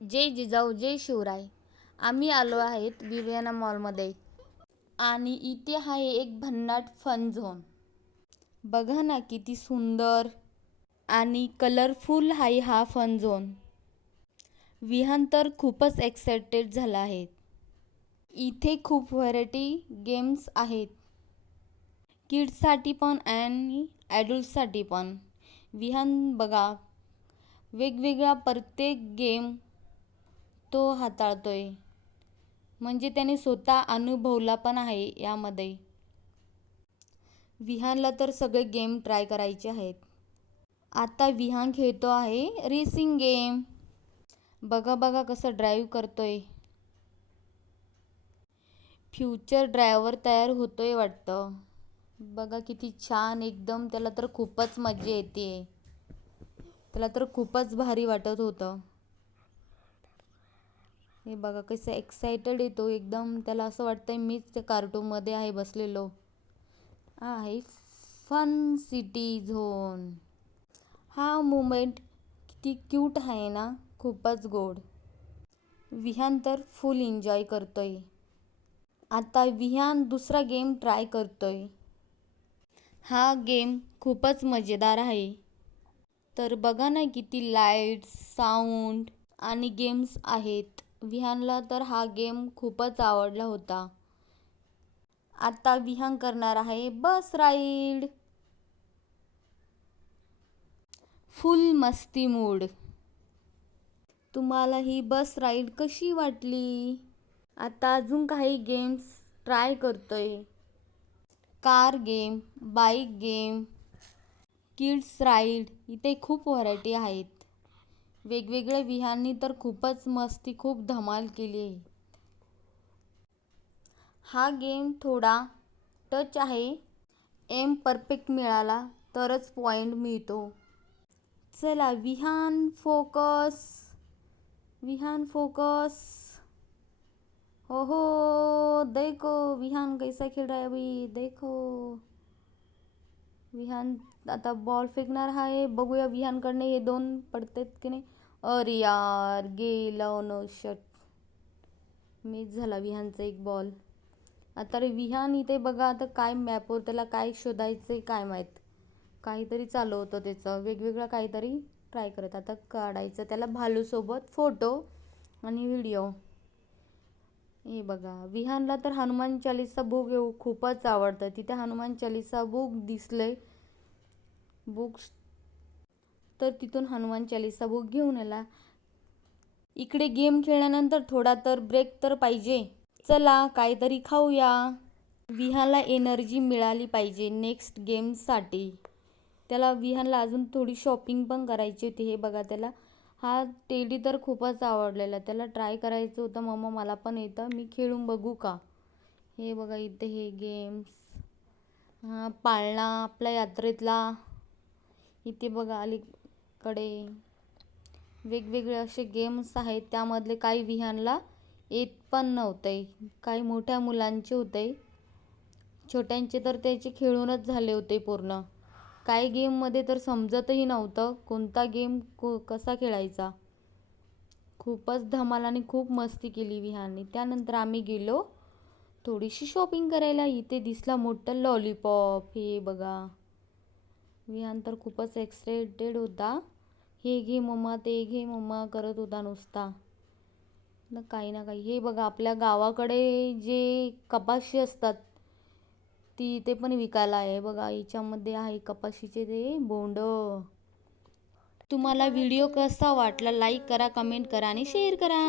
जय जिजाऊ जय शिवराय. आम्ही आलो आहेत विवियाना मॉलमध्ये आणि इथे आहे एक भन्नाट फन झोन. बघा ना किती सुंदर आणि कलरफुल आहे हा फन झोन. विहान तर खूपच एक्साइटेड झाला आहे. इथे खूप व्हरायटी गेम्स आहेत, किड्ससाठी पण आणि ॲडल्टसाठी पण. विहान बघा वेगवेगळा प्रत्येक गेम तो हाताळतोय, म्हणजे त्याने स्वतः अनुभवला पण आहे यामध्ये. विहानला तर सगळे गेम ट्राय करायचे आहेत. आता विहान खेळतो आहे रेसिंग गेम. बघा बघा कसं ड्राईव्ह करतोय. फ्युचर ड्रायव्हर तयार होतोय वाटतं. बघा किती छान एकदम. त्याला तर खूपच मजा येते. त्याला तर खूपच भारी वाटत होतं. हे बघा कसं एक्साइटेड येतो एकदम. त्याला असं वाटतंय मीच त्या कार्टूनमध्ये आहे बसलेलो. आहे फन सिटी झोन. हा मुमेंट किती क्यूट आहे ना, खूपच गोड. विहान तर फुल एन्जॉय करतोय. आता विहान दुसरा गेम ट्राय करतोय. हा गेम खूपच मजेदार आहे. तर बघा ना किती लाईट्स, साऊंड आणि गेम्स आहेत. विहानला तर हा गेम खूपच आवडला होता. आता विहान करणार आहे बस राईड. फुल मस्ती मूड. तुम्हाला ही बस राईड कशी वाटली? आता अजून काही गेम्स ट्राय करतोय. Car game, bike game, kids ride. इथे खूप व्हरायटी आहेत. वेगवेगळ्या विहाननी तर खूपच मस्ती, खूप धमाल केली आहे. हा गेम थोडा टच आहे. एम परफेक्ट मिळाला तरच पॉइंट मिळतो. चला विहान फोकस. विहान फोकस. हो हो, देखो विहान कैसा खेळ रहा है अभी, देखो. विहान आता बॉल फेकणार आहे. बघूया विहानकडने हे दोन पडतात की नाही. अरे यार, गेलं नो शट. मिस झाला विहानचा एक बॉल. आता रे विहान इथे बघा आता काय मॅपवर त्याला काय शोधायचं काय माहीत. काहीतरी चालू होतं त्याचं, वेगवेगळं काहीतरी ट्राय करत. आता काढायचं त्याला भालूसोबत फोटो आणि व्हिडिओ. हे बघा विहानला तर हनुमान चालीसा बुक खूपच आवडतं. तिथे हनुमान चालीसा बुक दिसलंय. बुक्स तर तिथून हनुमान चालीसा बुक घेऊन आला. इकडे गेम खेळल्यानंतर थोडा तर ब्रेक तर पाहिजे. चला काहीतरी खाऊया. विहानला एनर्जी मिळाली पाहिजे नेक्स्ट गेमसाठी. त्याला विहानला अजून थोडी शॉपिंग पण करायची होती. हे बघा त्याला हा टेडी तर खूपच आवडलेला. त्याला ट्राय करायचं होतं. मम्मा मला पण येतं, मी खेळून बघू का. हे बघा इथे हे गेम्स. हा पाळणा आपल्या यात्रेतला. इथे बघा अलीकडे वेगवेगळे असे गेम्स आहेत. त्यामधले काही विहानला येत पण नव्हते, काही मोठ्या मुलांचे होते. छोट्यांचे तर त्याचे खेळूनच झाले होते पूर्ण. काही गेममध्ये तर समजतही नव्हतं कोणता गेम कसा खेळायचा. खूपच धमाल आणि खूप मस्ती केली विहानने. त्यानंतर आम्ही गेलो थोडीशी शॉपिंग करायला. इथे दिसला मोठा लॉलीपॉप. हे बघा विहान तर खूपच एक्साइटेड होता. हे घे मम्मा, ते घे मम्मा करत होता नुसता. काही ना काही. हे बघा आपल्या गावाकडे जे कपाशी असतात ती ते पण विकायला आहे. बघा याच्यामध्ये आहे कपाशीचे ते बोंड. तुम्हाला व्हिडिओ कसा वाटला लाईक करा, कमेंट करा आणि शेअर करा.